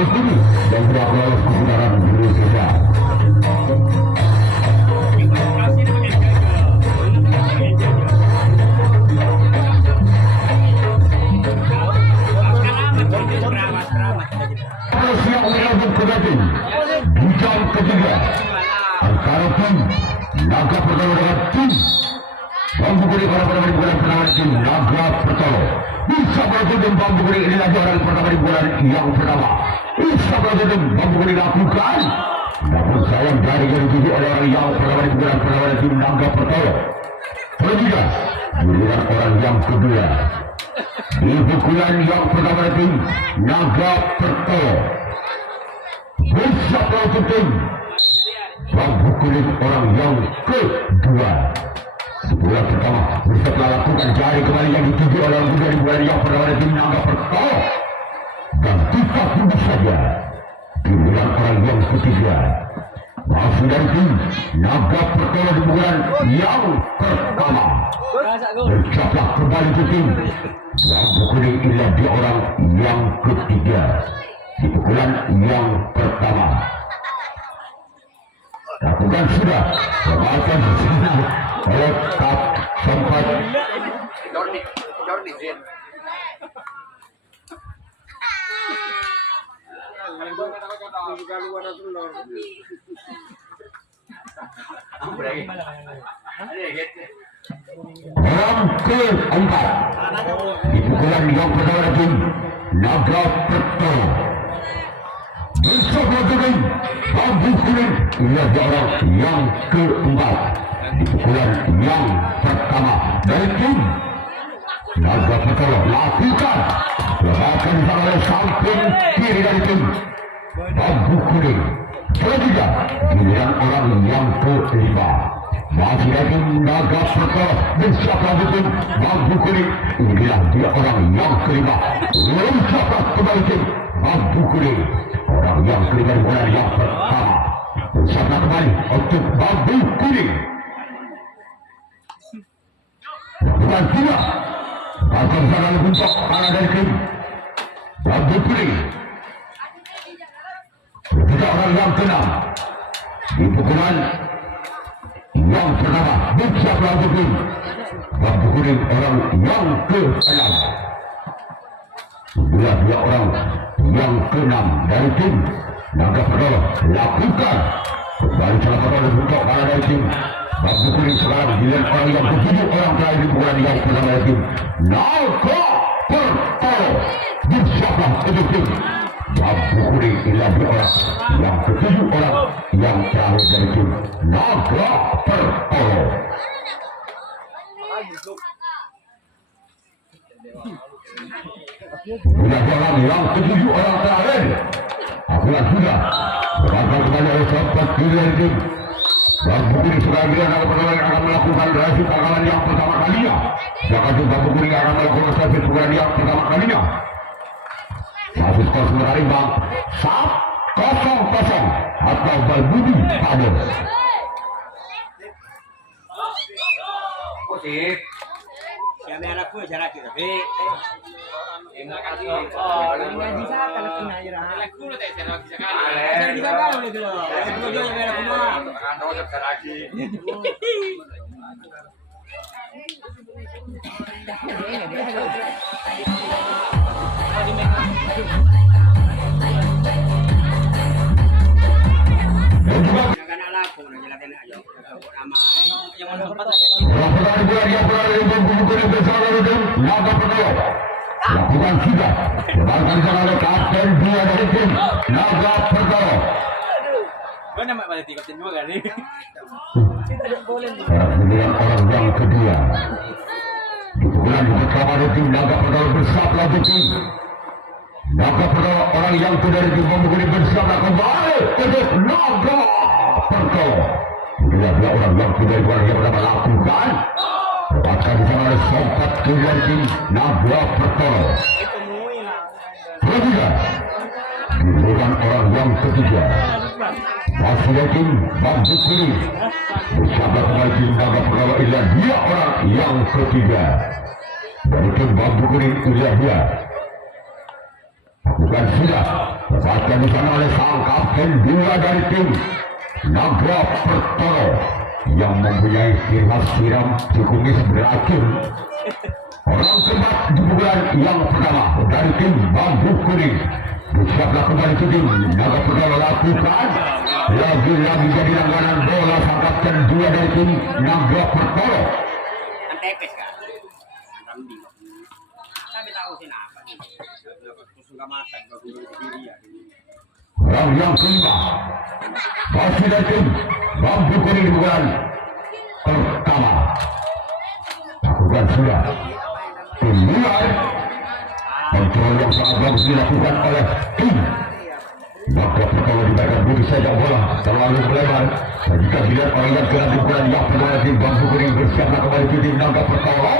Bukuri dan tidak lolos ke putaran berikutnya. Siap menyambut kembali di jam ketiga antara tim Naga Pertolo dengan tim Bambu Kuning pada bulan pertama tim Naga Pertolo. Bisa bergabung Bambu Kuning inilah orang pertama di bulan yang pertama. Bisa bergabung Bambu Kuning lakukan. Namun sayang dari tujuh oleh orang yang pertama di bulan pertama tim Naga Pertolo. Ketiga giliran orang yang kedua di pukulan yang pertama tim Naga Pertolo. Bisa bergabung Bambu Kuning orang yang kedua. Bulan pertama bisa lakukan jari kembali yang dituju oleh orang kedua di bulan yang pertama tim Naga Pertolo. Dan kita tunggu saja giliran orang yang ketiga masih dari tim Naga Pertolo di bulan yang pertama. Bercaplah kembali ke tim Bambu Kuning inilah di orang yang ketiga di pukulan yang pertama. Lakukan sudah kembalikan oleh tak sempat orang keempat di pukulan yang pertama tim Naga Pertolo. Bisa bergabung Bambu Kuning inilah di orang yang keempat di pukulan yang pertama dari tim Naga Pertolo. Lakukan lebakan oleh samping kiri dari tim Bambu Kuning. Ketiga giliran orang yang kelima masih dari tim Naga Pertolo. Bisa bergabung Bambu Kuning inilah dia orang yang kelima. Loncatlah kembali tim Bambu Kuning orang yang kelima di bulan yang pertama. Bersama kembali untuk Bambu Kuning. Bukan tidak akan sangat untuk para dari tim Bambu Kuning. Ketika orang yang keenam di pukulan yang pertama bisa berlanjut Bambu Kuning orang yang keenam. Bila dia orang yang keenam dari tim Naga Pertolo lakukan kembali salah satu untuk para dari tim Bambu Kuning. Sekarang giliran orang yang ketujuh orang terakhir di bulan yang pertama dari tim Naga Pertolo. Bersiaplah untuk tim Bambu Kuning inilah dia orang yang ketujuh orang yang terakhir dari tim Naga Pertolo. Sudah orang yang ketujuh orang terakhir. Akulah sudah berangkat kembali oleh sahabat kiri dari tim Bambu Kuning. Sekarang dia akan melakukan rasi pangkalan yang pertama kalinya. Jangan tim Bambu Kuning akan melakukan rasi pangkalan yang pertama kalinya. Masih skor sementara imbang 0-0 atau Balbudi pada Sip. Siapa yang aku cara kita? Enak kali. Oh, ini ngaji sa kalau kena aja lah. Aku lu teh cara bisa kan. Jadi kita kan boleh dulu. Itu dia yang ada kena. Kan udah lagi. Jangan ala aku nak jelatin aja. Ramai. Yang mana sempat Naga Pertolo. Lakukan sudah kembalikan oleh kapten dua dari tim Naga Pertolo. Kau nama pada tiga tim juga kali. Kemudian orang yang kedua di pukulan pertama dari tim Naga Pertolo. Bersama lagi tim Naga Pertolo orang yang kedua dari tim Bambu Kuning. Bersama kembali untuk Naga Pertolo. Inilah dia orang yang kedua di bulan yang pertama lakukan akan disana oleh sempat keluar tim Naga Pertolo. Ketiga giliran orang yang ketiga masih dari tim Bambu Kuning. Bersama kembali tim Naga Pertolo. Inilah dia orang yang ketiga dari tim Bambu Kuning. Inilah dia bukan sudah dapatkan di sana oleh sang kapten dua dari tim Naga Pertoro yang mempunyai firma siram cukumis beracun. Orang keempat di pukulan yang pertama dari tim Bambu Kuning. Bersiaplah kembali ke tim Naga Pertoro lakukan lagi-lagi jadi langganan bola sang kapten dua dari tim Naga Pertoro. Kan tepes kan. Kambing. Tapi tahu sih apa nih. Suka makan gua dulu sendiri ya. Orang yang kelima masih dari tim Bambu Kuning di pukulan pertama. Lakukan sudah tim mulai kontrol yang sangat bagus dilakukan oleh tim Naga Pertoro. Diberikan begitu saja bola terlalu melebar dan jika dilihat orang yang kena di pukulan yang pertama tim Bambu Kuning. Bersiaplah kembali ke tim Naga Pertoro.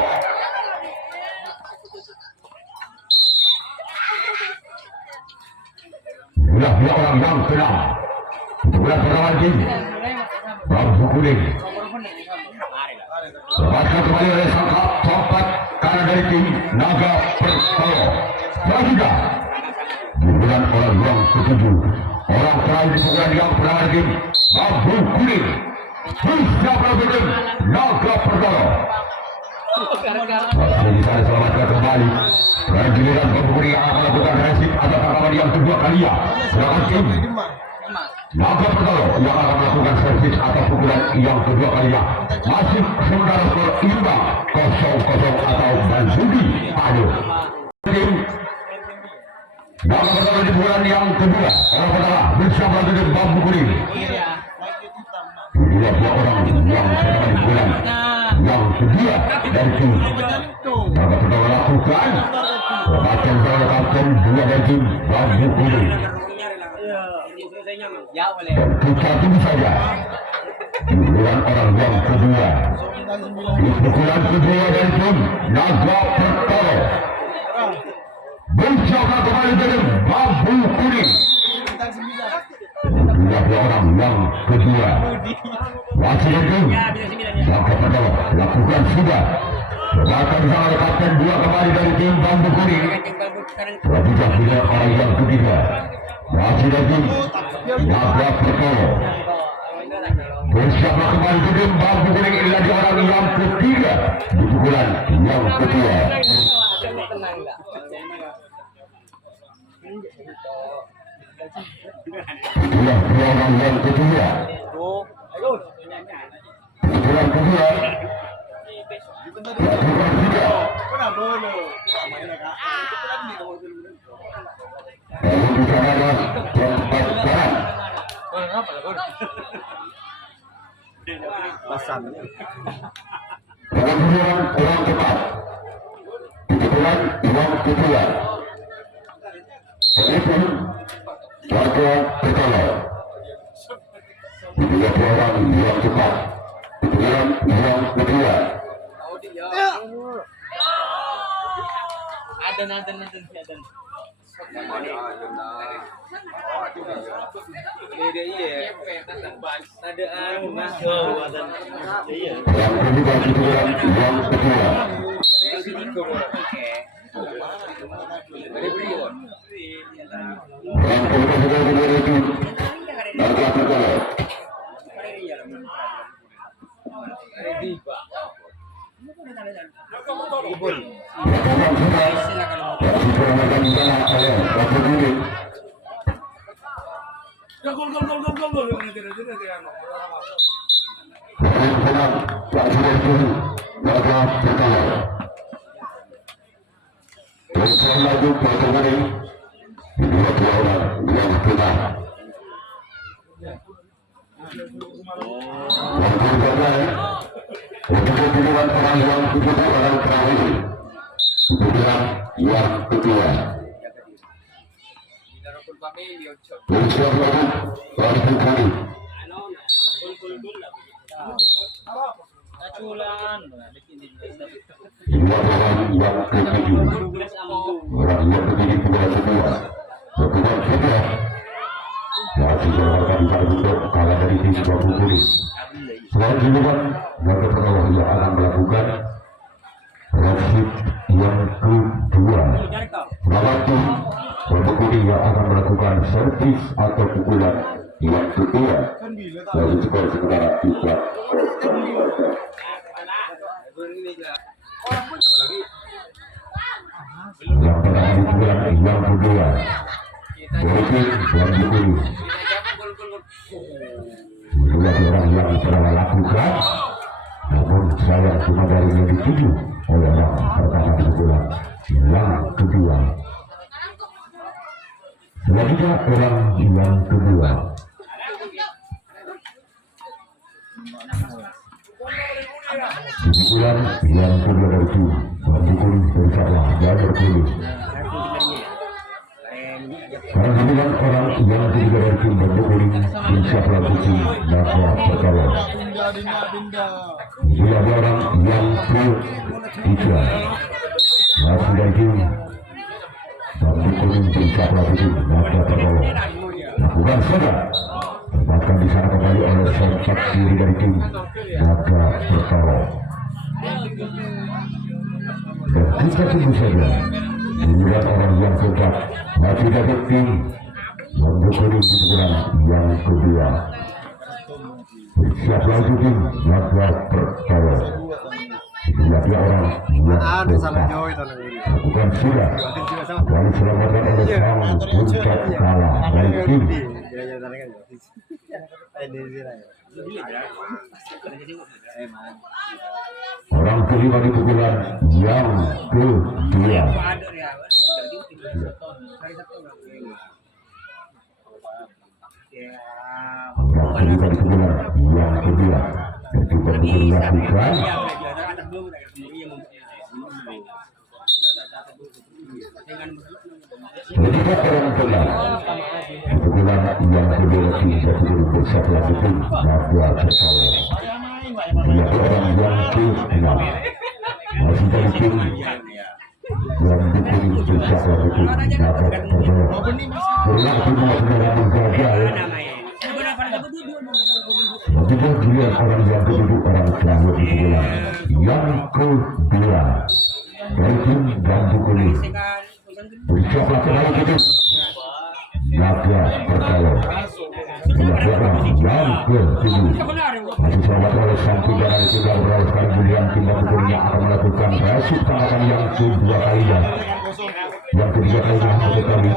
Inilah dua orang yang kena pukulan pertama tim Bambu Kuning. Lepaskan kembali oleh sang tongkat kanan dari tim Naga Pertoro. Selanjutnya pukulan orang yang ketujuh, orang terakhir di pukulan yang pertama tim Bambu Kuning. Bersiaplah ke tim Naga Pertoro. Masih bisa diselamatkan kembali. Dan giliran Bambu Kuning yang akan melakukan resip atau tangkapan yang kedua kalinya. Sedangkan tim Naga Pertoro yang akan melakukan servis atau pukulan yang kedua kalinya. Masih sementara skor imbang 0-0 atau Bansugi adu. Tim Naga Pertoro di pukulan yang kedua. Orang pertama bersiaplah ke tim Bambu Kuning. Dua orang yang pertama di pukulan yang kedua dari tim Naga Pertoro lakukan. Lepaskan oleh kapten dua dari tim Bambu Kuning. Dan kita tunggu saja pukulan orang yang kedua. Di pukulan kedua dari tim Naga Pertoro. Bersiaplah kembali dari Bambu Kuning. Dua orang yang kedua. Masih dari tim Naga Pertoro lakukan sudah. Bahkan sang kapten dua kembali dari tim Bambu Kuning. Selanjutnya pilihan orang yang ketiga. Masih dari tim Naga Pertoro. Bersiaplah kembali ke tim Bambu Kuning. Inilah dia orang yang ketiga di pukulan yang kedua. Inilah dia orang yang ketiga. Pukulan kedua. Lakukan tiga. Lalu di sana ada tempat kanan. Pengambilan orang cepat. Pukulan yang kedua. Pengirim Naga Pertoro. Dua orang yang cepat. Pukulan yang kedua. Adan. Yang kedua pukulan yang kedua. Yang kedua sudah itu Naga Pertoro. Lakukan sudah. Masih permainan di sana oleh Bambu Kuning. Senang tak sudah itu Naga Pertoro. Terus lagi Bambu Kuning. Dua orang yang kena. Bambu Kuning. Untuk pilihan orang yang kedua orang terakhir. Pilihan yang kedua. Bersiap lagi Bambu Kuning. Dua orang yang ketujuh. Orang yang ketujuh pukulan kedua. Pukulan kedua. Masih berwarna di untuk kalah dari tim Bambu Kuning. Selanjutnya Naga Pertoro yang akan melakukan resip yang kedua. Melawan tim Bambu kuning yang akan melakukan servis atau pukulan yang kedua. Lalu skor sementara 3-0. Yang pertama di pukulan yang kedua. Berikut yang dipilih. Dua orang yang pernah lakukan, namun sayang cuma dari yang dituju oleh orang pertama di pukulan yang kedua. Selanjutnya orang yang kedua. Di pukulan yang kedua dari itu, Bandi Kuning bersama dan berpilih. Karena kemudian orang yang ketiga dari tim Bandi Kuning Insya Prabuci Naga Perkalo. Bila orang yang ketiga masih dari tim Bandi Kuning Insya Prabuci Naga Perkalo. Lakukan saja. Bahkan di sana kembali oleh sempat kiri dari tim Naga Perkalo. Dan kita tunggu saja. Kemudian orang yang keempat masih dapat tim Bandi Kuning di pukulan yang kedua. Bersiap lagi tim Naga Perkalo. Dia orang yang keempat lakukan sudah dan diselamatkan oleh sang puncak kalah dari tim orang kelima di pukulan yang kedua. Orang kelima di pukulan yang kedua. Itu betul dilakukan. Ketika orang kelima pukulan yang kedua tidak perlu bersiap lagi tim Naga Perkalo. Dia orang yang ke-6 masih dari tim yang dipilih bersiap lagi tim Naga Perkalo. Berlaku semua gagal. Kemudian dilihat orang yang kedua orang terakhir di pukulan yang kedua dari tim Bandi Kuning. Bersiap lagi tim Naga Perkalo. Orang yang ke-7 masih selamat oleh sang pidana itu dari berawal sekarang Julian tim Bandi Kuning yang akan melakukan resip tangan yang kedua kalinya. Yang ketiga kalinya satu kali.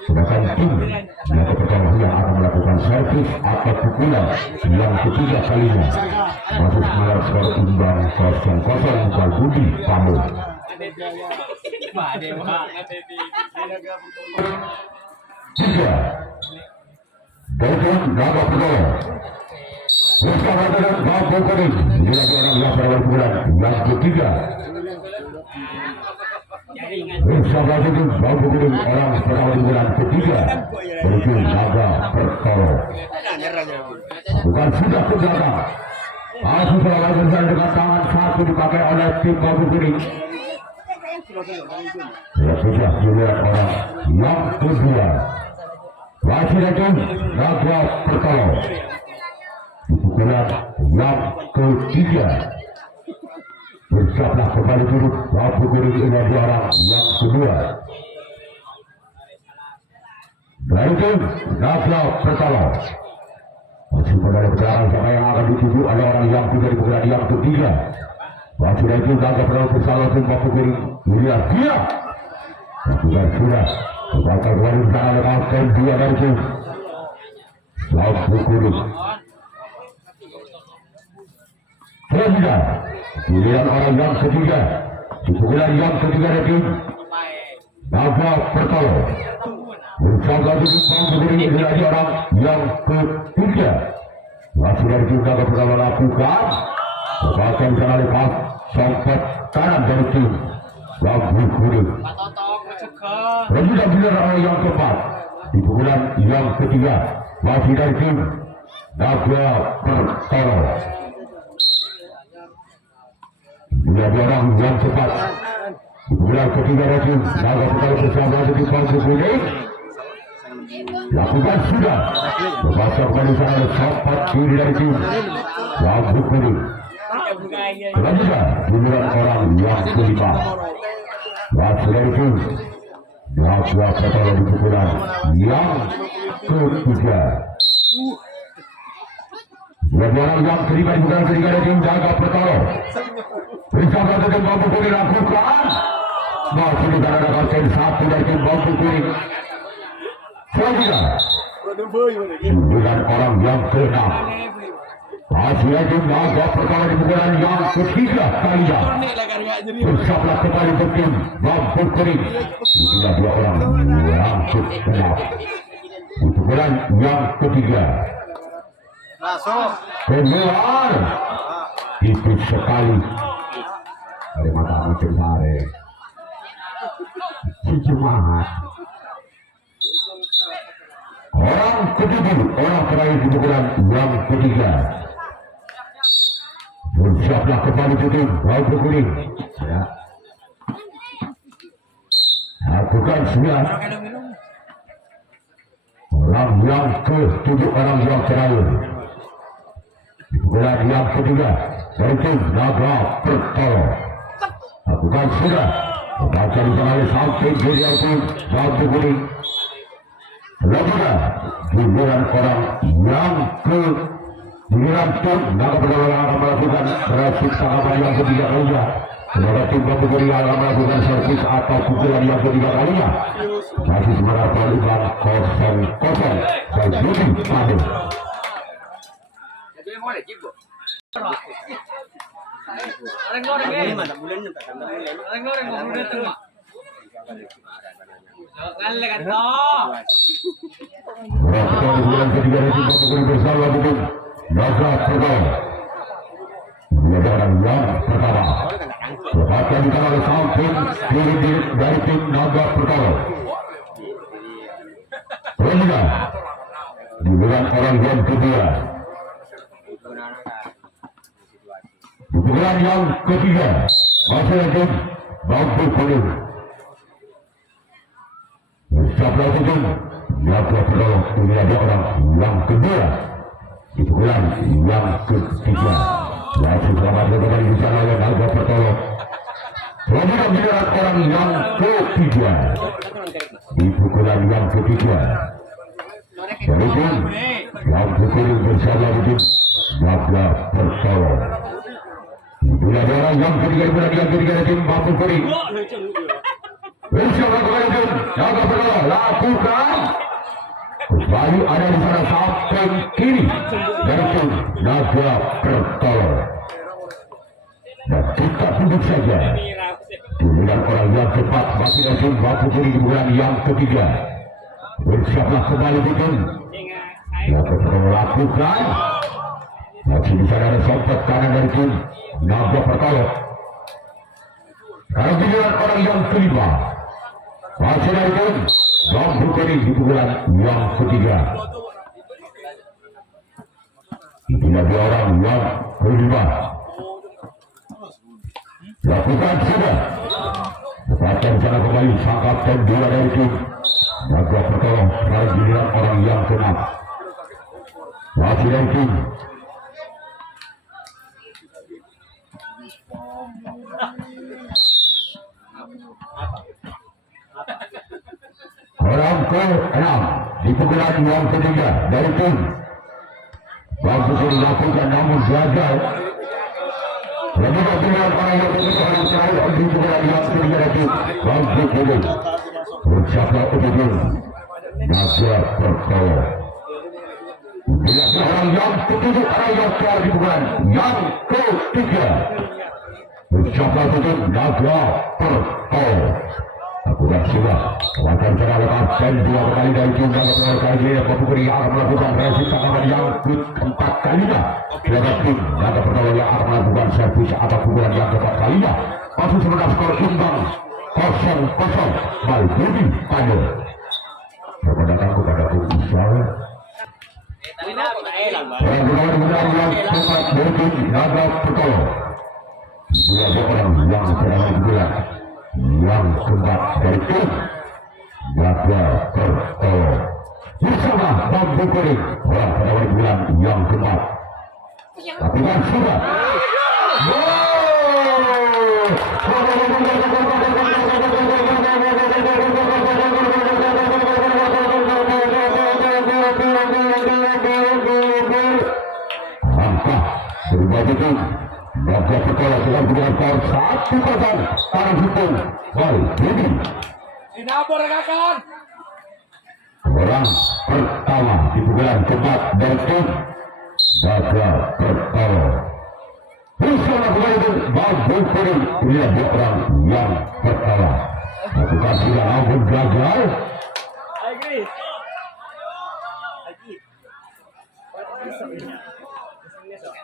Sedangkan tim yang pertama yang akan melakukan servis atau pukulan yang ketiga kalinya. Masih mengarah skor imbang 0-0 Kalbudi Pamul. Tiga Bogor Naga Perkalo bersama dengan Bandi Kuning. Bila orang yang berawal bulan yang ketiga bersama dengan Bandi Kuning orang berawal bulan ketiga menuju Naga Perkalo. Bukan sudah ke belakang. Masih berawal bulan dengan tangan satu dipakai oleh tim Bandi Kuning. Ya sudah dilihat orang yang kedua. Masih lagi Naga Perkalo. Pukulan yang ketiga. Bersiaplah kembali turut Bandi Kuning ini dua orang yang kedua. Dari tim Naga Perkalo. Masih pada belakang siapa yang akan dituju oleh orang yang tiga di pukulan yang ketiga. Masih dari tim Naga Perkalo bersama tim Bandi Kuning. Lihat dia. Lakukan sudah. Bakal kembali ke tangan lepas dia dari itu. Bandi Kuning. Selanjutnya, pilihan orang yang ketiga. Di pukulan yang ketiga dari Naga Perkalo. Bersama dengan Bandi Kuning ini lagi orang yang ketiga. Masih dari tim Naga Perkalo lakukan. Bakal sana lepas sampai kanan dari tim Bandi Kuning. Rebutan pilihan orang yang keempat. Di pukulan yang ketiga. Masih dari tim Naga Perkalo. Bila orang yang cepat di pukulan ketiga dari tim Naga Perkalo bersama dengan Bandi Kuning. Lakukan sudah. Lepas kembali sana sampai kiri dari tim Bandi Kuning. Selanjutnya pilihan orang yang kelima. Masih dari tim Naga Naga Pertolo di pukulan yang ketiga. Orang yang kelima di pukulan ketiga dari tim Naga Pertolo. Bersama dengan Bambu Kuning lakukan. Masih di tangan kapten satu dari tim Bambu Kuning. Selanjutnya dengan orang yang keenam. Masih lagi Naga Pertolo di pukulan yang ketiga kalinya. Bersama kembali ke tim Bambu Kuning. Inilah dua orang yang keenam. Di pukulan yang ketiga. Keluar. Tipis sekali. Dari matamu cemare. Si Jemaat. Orang ketujuh, orang terakhir di pukulan yang ketiga. Bersiaplah kembali tutup Bambu Kuning. Ya. Lakukan sembilan. Orang yang ketujuh, orang yang terakhir. Di pukulan yang ketiga dari tim Naga Pertolo. Lakukan sudah. Membaca di tengah samping kiri itu Bambu Kuning. Selanjutnya giliran orang yang giliran tim Naga Pertolo yang akan melakukan resip tangkapan yang ketiga kalinya. Semoga tim Bambu Kuning yang akan melakukan servis atau pukulan yang ketiga kalinya. Masih sementara pelukan 0-0 dan Budi Padu. Bulan ketiga dari tim Bambu Kuning bersama dengan Naga Pertolo. Ini ada orang yang pertama. Lepaskan di tangan samping kiri dari tim Naga Pertolo. Selanjutnya giliran orang yang kedua. Di pukulan yang ketiga masih ada Bambu Kuning. Bersabda tutup Naga Pertolo. Ini ada orang yang kedua. Di pukulan yang ketiga masih selamat kembali di sana oleh Naga Pertolo. Selanjutnya giliran orang yang ketiga. Di pukulan yang ketiga dari tim Bambu Kuning bersama dengan Naga Pertolo. Bila orang yang ketiga di pukulan yang ketiga dari tim Bambu Kuning. Bersama kembali tim Naga Pertolo. Lakukan. Kembali ada di sana samping kiri dari tim Naga Pertolo. Dan kita duduk saja. Giliran orang yang cepat masih dari tim Bambu Kuning di bulan yang ketiga. Bersiaplah kembali di tim Naga Pertolo. Lakukan. Masih di sana ada sompet kanan dari tim Naga Pertolo. Sekarang giliran orang yang kelima masih dari tim Bambu Kuning di pukulan yang ketiga. Inilah dua orang yang kelima. Lakukan sudah. Lepaskan sana kembali sang kapten dua dari tim Naga Pertolo. Sekarang giliran orang yang keenam masih dari tim orang ke-6 di pukulan yang ketiga dari tim Bambu Kuning. Lakukan namun gagal. Lebih giliran orang yang ketiga orang terakhir di pukulan yang ketiga dari tim Bambu Kuning. Bersama ujung Naga Pertolo. Orang yang ketujuh, orang yang terakhir di pukulan yang ketiga. Bersama ujung Naga Pertolo. Lakukan sudah. Lakukan secara lepas dan dua kali dari tim Naga Pertolo. Kali ini Bambu Kuning akan melakukan resip tangkapan yang keempat kalinya. Dengan tim Naga Pertolo yang akan melakukan servis atau pukulan yang keempat kalinya. Masih sementara skor imbang 0-0 by Budi Padu. Siapa datang kepada Usal. Orang berlawan benar yang keempat dari tim Naga Pertolo. Dua orang yang terakhir bulan yang keempat dari tim Naga Pertolo. Bersama Bambu Kuning. Orang terakhir bulan yang keempat. Lakukan sudah. dipasang tangan hukum baik ini Sinabor rekan. orang pertama di pukulan keempat dari tim Naga Pertama bersama kembali dengan Babu Kuning. Inilah dua orang yang pertama lakukan sudah ampun gagal. Agree.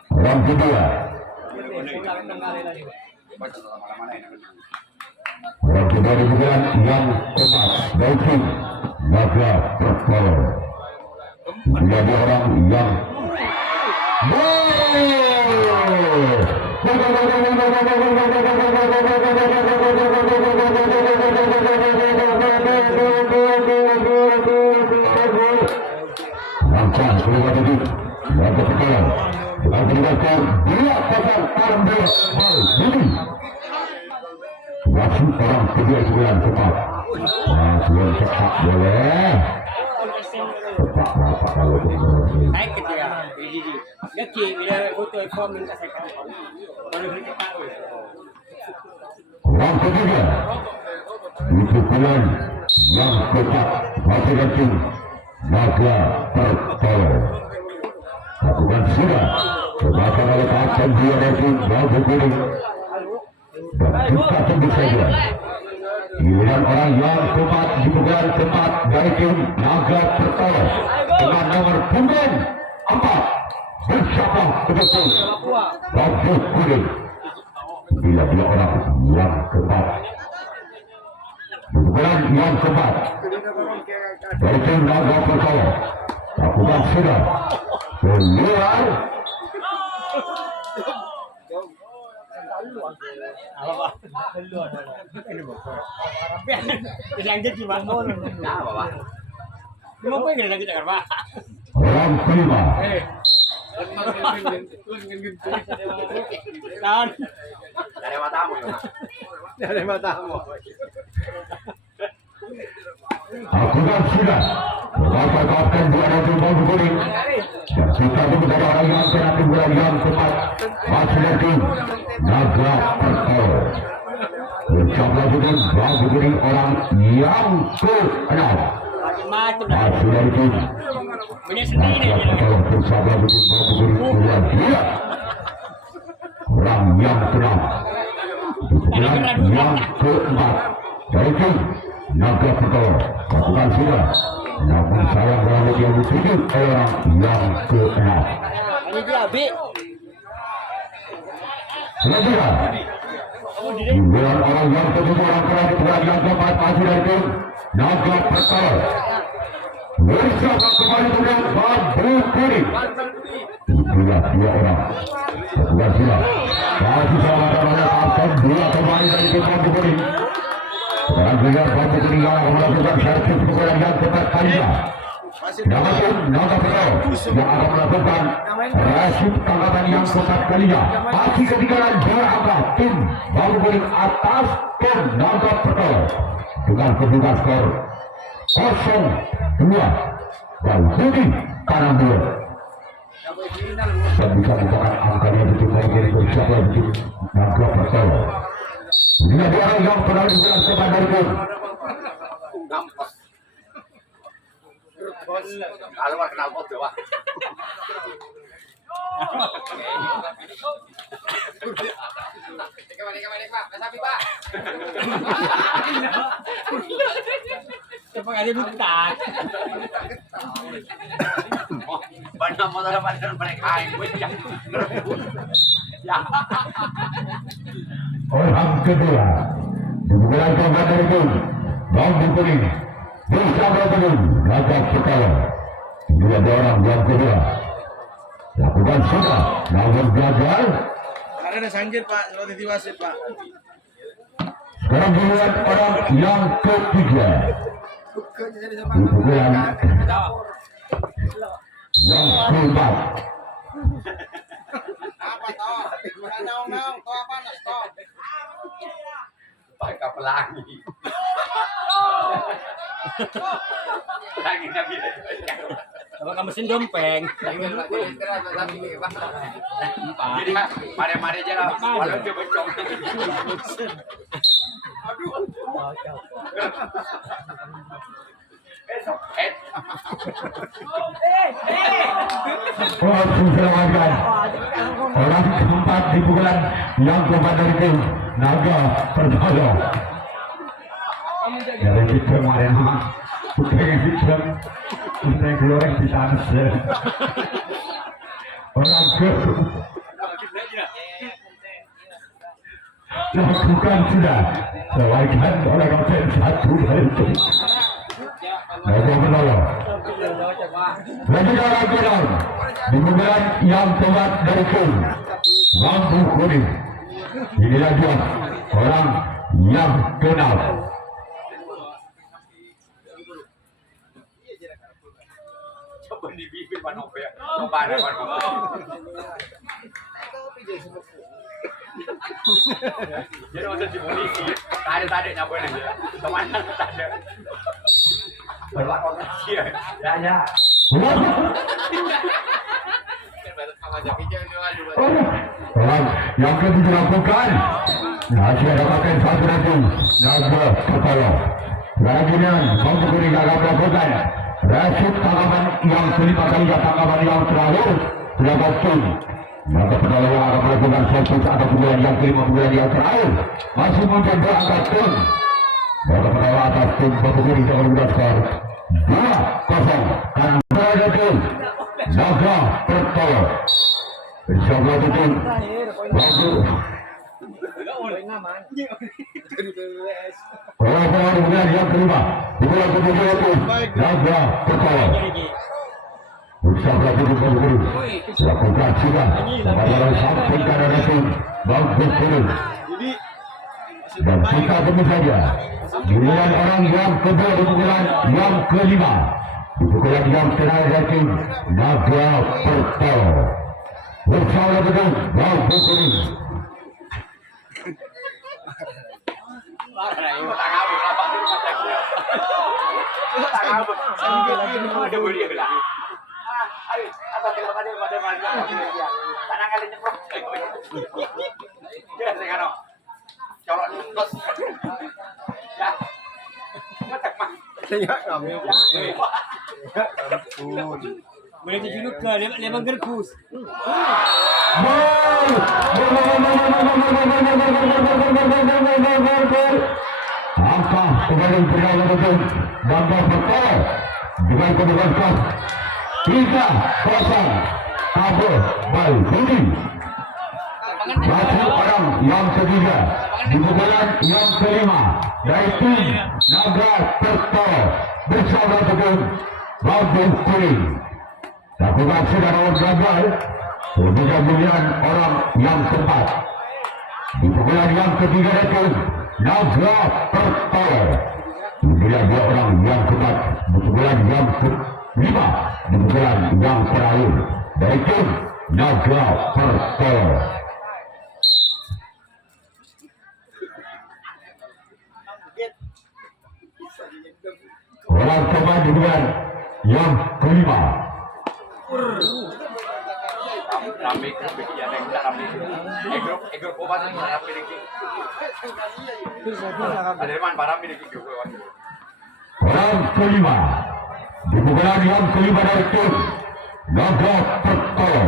Orang kedua orang kedua di pukulan yang keempat dari tim Naga Pertama. Inilah dua orang yang Langsung keluar tadi Naga Pertama dengan meninggalkan 2-0 tarung bola baru ini wasit orang kedua bulan cepat sebelum cepat boleh cepat berapa kalau itu Naik ke dia. Jadi gaki bila foto form minta saya kan. Boleh beri cepat. orang ketiga di pukulan yang keempat masih tim Naga Pertama lakukan sudah kebakan oleh kapten dia dari tim Babu Kuning dan kita tunggu saja giliran orang yang keempat di pukulan keempat dari tim Naga Pertama dengan nomor punggung 4 bersama betul Babu Kuning. Bila dia orang yang keempat di pukulan yang keempat dari tim Naga Pertama lakukan sudah keluar Yang jadi bangun. Nah, Bapak. Mau apa yang kita kerja? orang kelima Tahun. Dari matamu ya. Dari matamu. lakukan sudah beberapa kapten dia dari tim Babu Kuning dan kita tunggu dari orang yang kena tim yang keempat masih dari tim Naga Pertama bersama dengan Babu Kuning orang yang ke-6 Macam masih dari tim punya sendiri Naga dia. Pertama bersama dengan Babu Kuning keluar dia orang yang ke-6 yang ke-4 dari tim Naga Pertama lakukan sudah namun sayang berada yang dituju orang yang ke-6 Ini dia Abi. selanjutnya giliran orang yang ke-7 orang keempat yang keempat masih dari tim Naga Pertama bersama kembali dengan Babu Kuning. Itulah dua orang lakukan sudah masih sama oleh kapten dua kembali dari tim Babu Kuning. Dan juga Babu Kuning yang melakukan servis kepada yang keempat kalinya. Nama tim Naga Pertama yang akan melakukan resip tanggapan yang keempat kalinya. Masih ketinggalan bola angka tim Babu Kuning atas tim Naga Pertama dengan kedudukan skor 0-2. Babu Kuning kanan dua. Dan bisa bukan angkanya di tim Babu Kuning bersiap di tim Naga Pertama. Inilah dua orang yang pernah dijelas kepada dari tim Kalau kenal pot Pak. Coba kali buta. Bana motor pada mereka ya. orang kedua dibukukan keempat dari tim Babu Kuning bersama dengan Naga Pertama. Inilah dua orang yang kedua lakukan sudah namun gagal. Ada sanjir Pak, kalau titi wasit Pak. Sekarang giliran orang yang ketiga dibukukan yang keempat Apa toh? Naung-naung, toh apa nas toh? Pakai pelangi. Lagi nabi. Coba kamu mesin dompeng. Jadi mare-mare aja lah. Walau dia bencong. Oh, diselamatkan. Orang keempat di pukulan yang keempat dari tim Naga Pertolo. Dari itu kemarin pengen hitam, pengen goreng di tanah. Orang ke lakukan sudah selaikan oleh kapten satu dari tim Naga Pertolo. Lagi orang di bulan yang keempat dari tim Bambu Kuning. Inilah dia orang yang kenal. Coba di bibir panope. Coba ada panope. Jadi udah di polisi. Tadi nyabuin aja. Kemana tadi? Berlakon ya. Ya. Orang yang kedua dilakukan. Masih ada pakai satu lagi. Naga Pertolo. Kerajinan Bambu Kuning gagal melakukan. Rasid tangkapan yang kelima kali tangkapan yang terakhir sudah kosong. Naga Pertolo yang akan melakukan fokus atau pukulan yang kelima pukulan yang terakhir masih mencoba angkat tim. Naga Pertolo atas tim Bambu Kuning dengan mudah skor 2-0 karena terakhir tim Naga Pertolo. Insyaallah betul. Bagus. Orang yang kelima, pukulan kedua itu Naga Pertolo. Insyaallah betul. Lakukan sudah. Kepada sampai kanan itu Bambu Kuning. Dan kita tunggu saja. Giliran orang yang kedua di pukulan yang kelima. Di pukulan yang terakhir dari Naga Pertolo. Bersama dengan Bambu Kuning. Boleh dijuluk ke Lembang Gerkus. Angka kembali berjalan betul Naga Pertolo dengan kedudukan skor 3-0 Abu Kuning. Masih orang yang ketiga di pukulan yang kelima dari tim Naga Pertolo bersama dengan Bambu Kuning. Lakukan sudah nomor gagal. Kemudian pilihan orang yang keempat di pukulan yang ketiga itu Naga Pertolo. Kemudian dua orang yang keempat di pukulan yang kelima di pukulan yang terakhir dari tim Naga Pertolo. Orang keempat di pukulan yang kelima. Rame ya nek rame. Egro kobat ini rame iki. Ada man parah ini iki. Orang kelima di pukulan yang kelima dari tim Naga Pertolo.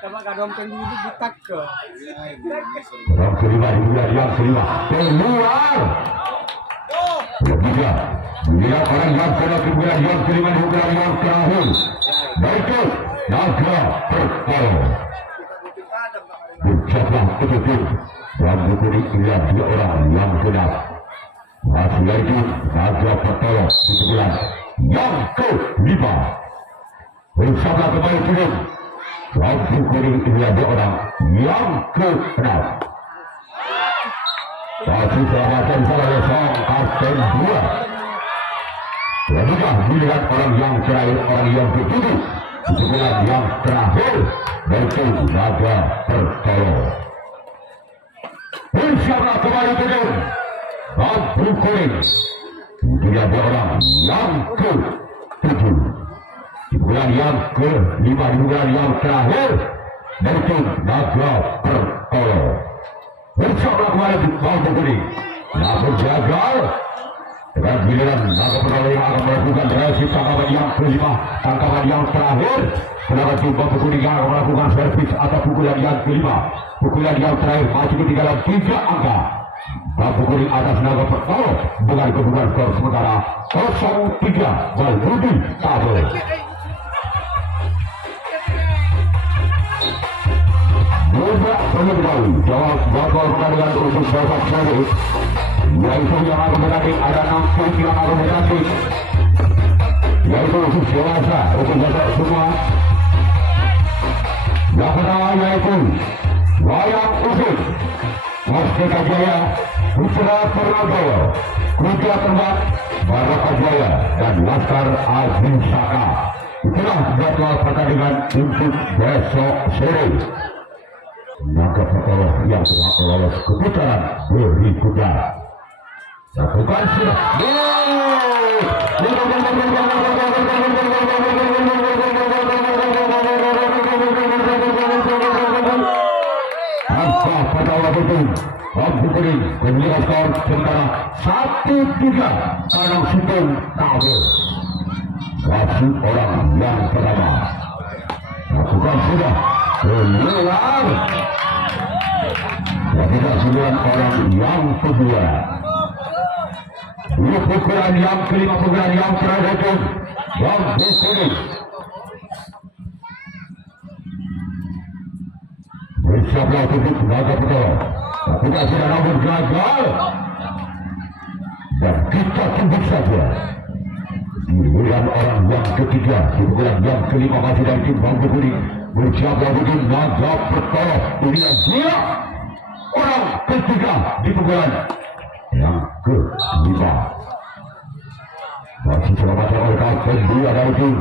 Coba kadompeng dulu ditak ke. Orang kelima di pukulan yang kelima keluar. Ketiga, melihat orang yang kena pukulan yang kelima di pukulan yang terakhir. Baik itu Naga Pertolo. Ucaplah betul. Bambu Kuning melihat dua orang yang kena. Masih lagi Naga Pertolo di pukulan yang kelima. Ucaplah kembali turun. Bambu Kuning melihat dua orang yang keenam. Masih selamatkan salah seorang kapten dua. Selanjutnya melihat orang yang terakhir, orang yang ketujuh di pukulan yang terakhir dari tim Naga Pertolo. Insyaallah kembali turun Bambu Kuning. Kemudian ada orang yang ke-7. Di bulan yang ke-5, di bulan yang terakhir dari tim Naga Pertolo. Bersama kembali di Bambu Kuning. Namun gagal. Dengan giliran Naga Pertolo yang akan melakukan reaksi tangkapan yang ke-5, tangkapan yang terakhir. Kenapa tim Bambu Kuning yang akan melakukan servis atau pukulan yang ke-5, pukulan yang terakhir masih ketinggalan 3 angka. Bambu Kuning atas Naga Pertolo dengan kedudukan skor sementara 0-3 Baludi Tabel. Juga perlu diketahui jawab bakal pertandingan untuk babak seri, yaitu yang akan bertanding ada 6 tim yang akan bertanding, yaitu khusus dewasa untuk babak semua. Yang pertama yaitu Wayang Usus Merdeka Jaya, Putra Purwodoyo, Kuda Tembak Baraka Jaya, dan Laskar Azim Saka. Itulah jadwal pertandingan untuk besok sore. Naga Pertolo yang telah lolos ke putaran berikutnya. Lakukan sudah. Tanpa pada waktu itu Bambu Kuning memiliki skor sementara 1-3 Tanang Situng Tabel. Wasit orang yang pertama. Lakukan sudah. Keluar. Lakukan sembilan orang yang kedua. Ini pukulan yang ke-5, pukulan yang terakhir itu Bambu Kuning. Bersiaplah untuk Naga Pertolo. Lakukan sudah namun gagal. Dan kita tunggu saja. Kemudian orang yang ketiga, kemudian yang ke-5 masih dari tim Bambu Kuning. Bersiaplah untuk Naga Pertolo. Kemudian dia orang ketiga di pukulan yang ke-5. Masih selamatkan oleh kapten 2 dari tim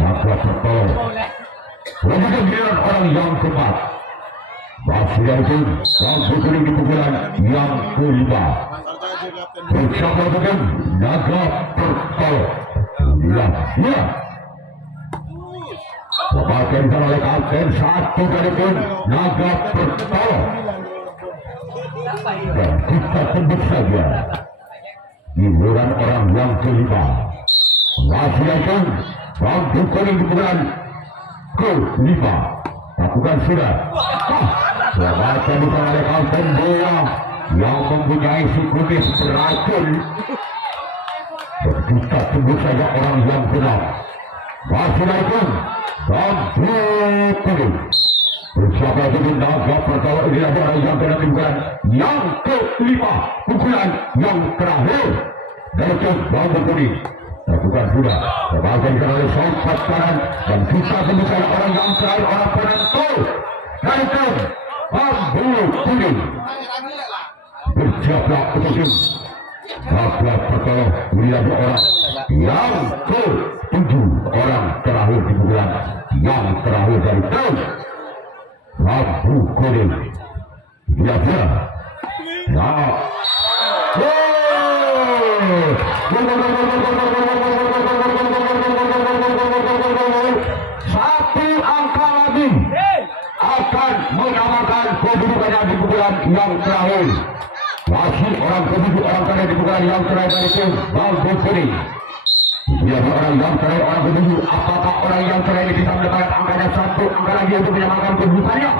Naga Pertolo. Kemudian giliran orang yang ke-4. Masih dari tim Bambu Kuning di pukulan yang ke-5. Bersiaplah untuk Naga Pertolo. Kemudian dia dibatalkan oleh kapten 1 dari tim Naga Pertolo. Dan kita tembus saja giliran orang yang ke-5. Masih dari Bambu Kuning di pukulan ke-5. Lakukan sudah. Dibatalkan oleh kapten 2 yang mempunyai psikologis beracun. Dan kita tembus saja orang yang ke-6. Masih dari tim Bambu Kuning. Bersiaplah untuk Naga Pertolo. Inilah orang yang kena pukulan yang ke-5, pukulan yang terakhir dari tim Bambu Kuning. Lakukan sudah. Dibatalkan oleh Sobat kanan. Dan kita temukan orang yang terakhir, orang penentu dari tim Bambu Kuning. Bersiaplah untuk tim Naga Pertolo. Inilah orang yang ke-7, orang terakhir di pukulan yang terakhir dari tim Bambu Kuning. Dia dia. Nah. Satu angka lagi akan menamakan kedudukannya di pukulan yang terakhir. Masih orang ke-7, orang terakhir di pukulan yang terakhir dari tim Bambu Kuning. Dia orang yang terakhir, orang ke-7. Apakah orang yang terakhir bisa mendapatkan angkanya 1 angka lagi untuk menyamakan kedudukannya?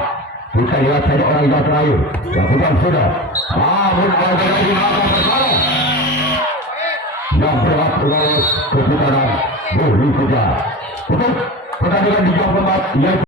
Kita lihat saja orang yang terakhir. Lakukan sudah. Namun orang terakhir Naga Pertolo yang berhak lolos ke putaran berikutnya. Untuk pertandingan di jam keempat yaitu